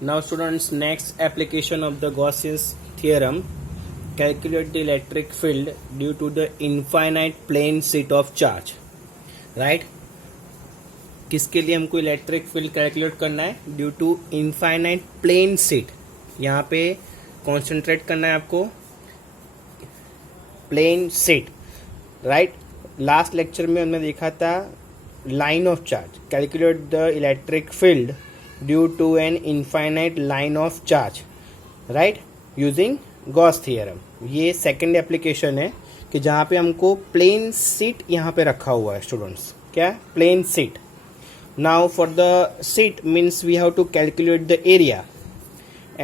Now students, next application of the Gauss's theorem, calculate the electric field due to the infinite plane sheet of charge. Right? किसके लिए हमको electric field calculate करना है? Due to infinite plane sheet. यहाँ पे concentrate करना है आपको plane sheet. Right, last lecture में हमने देखा था line of charge. Calculate the electric field due to an infinite line of charge. Right, using Gauss theorem. ये सेकेंड एप्लीकेशन है कि जहाँ पे हमको प्लेन शीट यहाँ पे रखा हुआ है स्टूडेंट्स. क्या? Plane sheet. Now for the sheet means we have to calculate the area,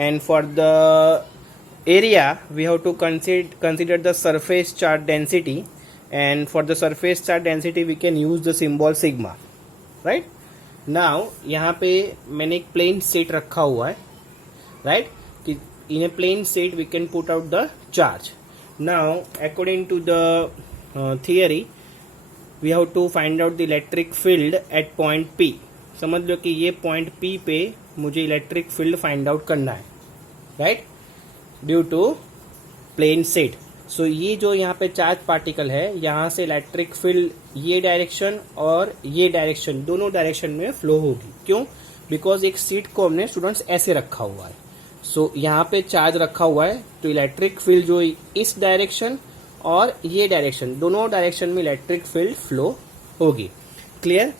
and for the area we have to consider the surface charge density, and for the surface charge density we can use the symbol sigma. Right? Now यहाँ पे मैंने एक plane sheet रखा हुआ है. Right? कि in a plane sheet we can put out the charge. Now according to the theory we have to find out the electric field at point P. समझ लो कि ये पॉइंट P पे मुझे electric field find out करना है. Right, due to plane sheet. So ये जो यहाँ पे चार्ज पार्टिकल है, यहाँ से इलेक्ट्रिक फील्ड ये डायरेक्शन और ये डायरेक्शन, दोनों डायरेक्शन में फ्लो होगी. क्यों? बिकॉज एक शीट को हमने स्टूडेंट्स ऐसे रखा हुआ है. सो यहाँ पे चार्ज रखा हुआ है, तो इलेक्ट्रिक फील्ड जो इस डायरेक्शन और ये डायरेक्शन, दोनों डायरेक्शन में इलेक्ट्रिक फील्ड फ्लो होगी. Clear?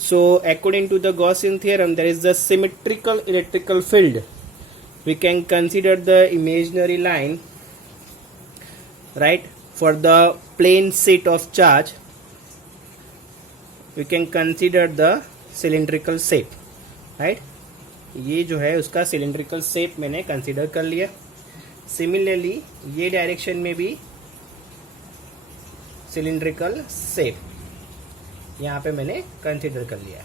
So according to the Gaussian theorem there is the symmetrical electrical field. We can consider the imaginary line, right, for the plane sheet of charge. We can consider the cylindrical shape. Right, ये जो है उसका cylindrical shape मैंने consider कर लिया. Similarly ये direction में भी सिलिंड्रिकल शेप यहाँ पे मैंने कंसिडर कर लिया.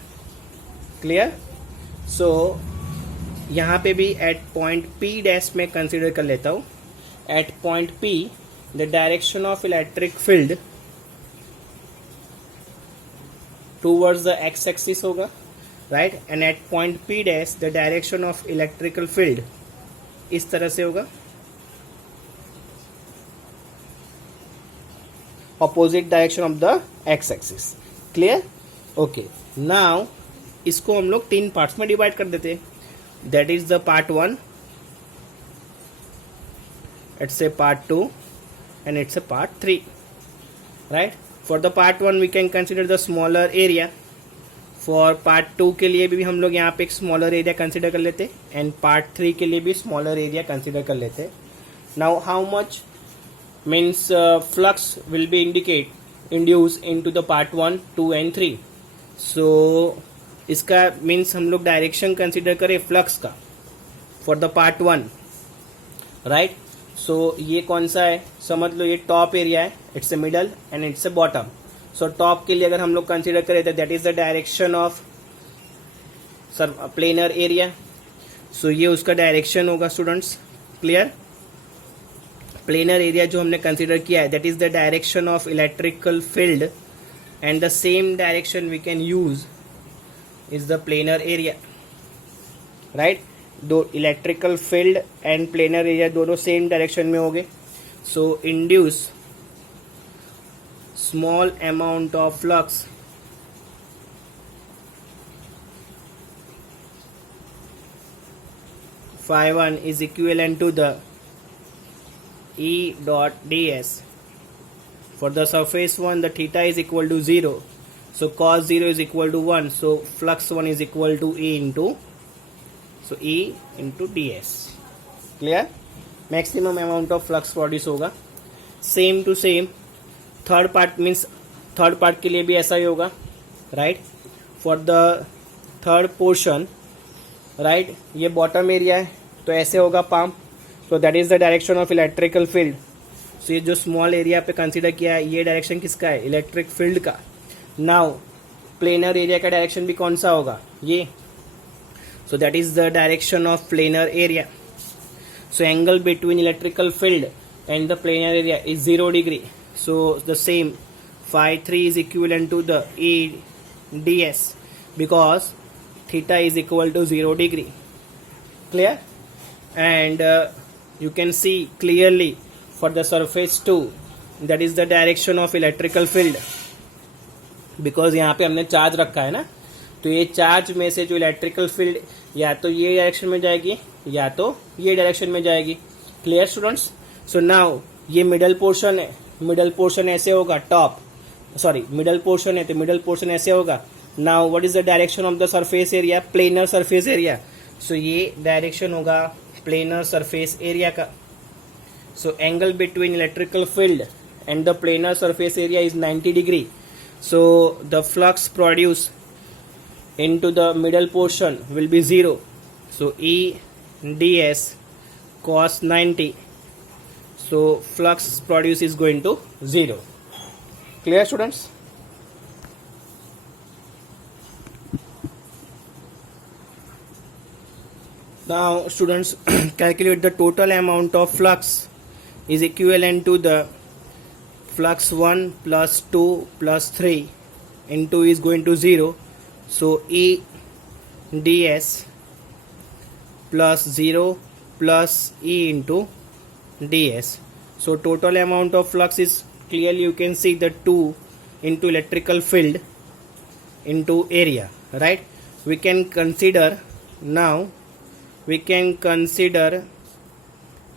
क्लियर? सो यहाँ पे भी एट पॉइंट P डैश में कंसिडर कर लेता हूँ. At point P the direction of electric field towards the X axis होगा. Right, and at point P dash the direction of electrical field इस तरह से होगा, opposite direction of the x axis. Clear? Okay. Now इसको हम लोग 3 parts में divide कर देते हैं. That is the part 1, it's a part 2 and it's a part 3. Right, for the part 1 we can consider the smaller area. For part 2 के लिए भी हम लोग यहाँ पे एक स्मॉलर एरिया कंसिडर कर लेते, एंड पार्ट 3 के लिए भी स्मॉलर एरिया कंसिडर कर लेते. Now how much means flux will be induced into the part 1, 2 and 3. so इसका means हम लोग डायरेक्शन कंसिडर करें फ्लक्स का for the part 1. Right, so ये कौन सा है? समझ लो ये टॉप एरिया है, it's a middle and it's a bottom. So top के लिए अगर हम लोग कंसिडर करें तो that is the direction of planar area. So ये उसका डायरेक्शन होगा स्टूडेंट्स. क्लियर? प्लेनर एरिया जो हमने कंसिडर किया है that is the direction of electrical field, and the same direction we can use is the planar area. Right, दो electrical field and planar area दोनों same direction में होंगे. So induce small amount of flux phi1 is equivalent to the E dot ds. For the surface 1 the theta is equal to 0, so cos 0 is equal to 1, so flux 1 is equal to E into ds. Clear? Maximum amount of flux produce होगा. Same to same third part means third part के लिए भी ऐसा ही होगा. Right, for the third portion, right, ये bottom area है तो ऐसे होगा palm. So that is the direction of electrical field. So ये जो स्मॉल एरिया पे कंसीडर किया है ये डायरेक्शन किसका है? इलेक्ट्रिक फील्ड का. नाउ प्लेनर एरिया का डायरेक्शन भी कौन सा होगा? ये. सो that is the direction of planar area. So angle between electrical field and the planar area is 0 degree. So the same phi3 is equivalent to the E ds because theta is equal to 0 degree. clear? And you can see clearly for the surface 2, that is the direction of electrical field, because यहाँ पे हमने charge रखा है ना, तो ये charge में से जो इलेक्ट्रिकल फील्ड या तो ये डायरेक्शन में जाएगी या तो ये डायरेक्शन में जाएगी. Clear students? सो नाउ ये मिडल पोर्शन है, मिडल पोर्शन ऐसे होगा, टॉप सॉरी मिडल पोर्शन है तो मिडल पोर्शन ऐसे होगा. Now what is the direction of the surface area? Planar surface area. So ये डायरेक्शन होगा प्लेनर सरफेस एरिया का. So angle between electrical field and the planar surface area is 90 degree. So the flux produced into the middle portion will be 0. So E ds cos 90. So flux produced is going to 0. Clear students? Now students calculate the total amount of flux is equivalent to the flux 1 plus 2 plus 3 into is going to 0. So E ds plus 0 plus E into ds. So total amount of flux is clearly you can see the 2 into electrical field into area, right? We can consider now, we can consider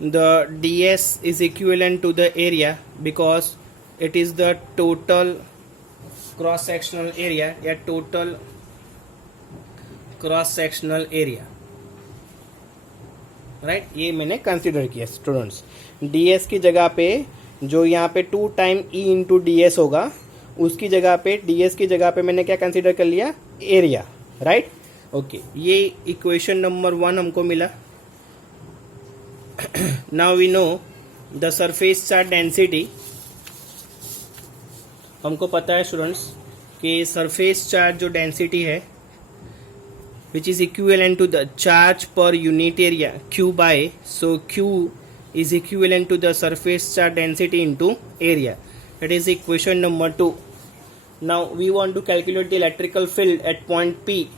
the ds is equivalent to the area because it is the total cross sectional area या total cross sectional area, right? ये मैंने consider किया students. ds की जगह पे जो यहाँ पे 2 टाइम e इंटू ds होगा, उसकी जगह पे ds की जगह पे मैंने क्या कंसिडर कर लिया? Area, right? ओके, ये इक्वेशन नंबर 1 हमको मिला. Now we know the surface charge density. हमको पता है स्टूडेंट्स कि सरफेस चार्ज जो डेंसिटी है which is equivalent to the charge पर unit area Q by, so Q is equivalent to the surface charge density into area. That is equation number 2. Now we want to calculate the electrical field at point P,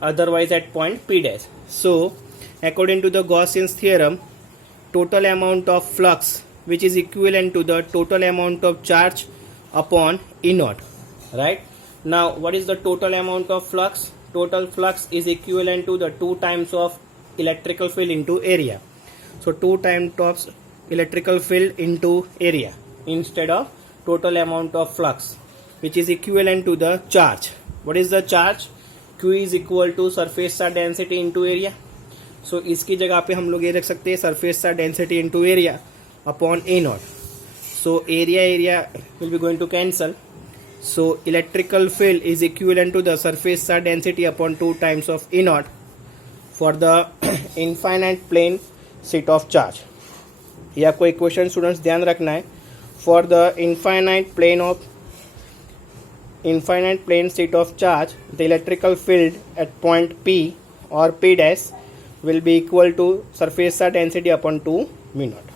otherwise at point P dash. So according to the Gaussian's theorem, total amount of flux which is equivalent to the total amount of charge upon E naught, right? Now what is the total amount of flux? Total flux is equivalent to the 2 times of electrical field into area. So 2 times of electrical field into area instead of total amount of flux, which is equivalent to the charge. What is the charge? Q is equal to surface charge density into area. So इसकी जगह पे हम लोग ये रख सकते हैं surface charge density into area upon A naught. So area will be going to cancel. So electrical field is equivalent to the surface charge density upon 2 times of E naught for the infinite plane sheet of charge. ये आपको equation students ध्यान रखना है. For the infinite plane sheet of charge, the electrical field at point P or P dash will be equal to surface charge density upon 2 mu naught.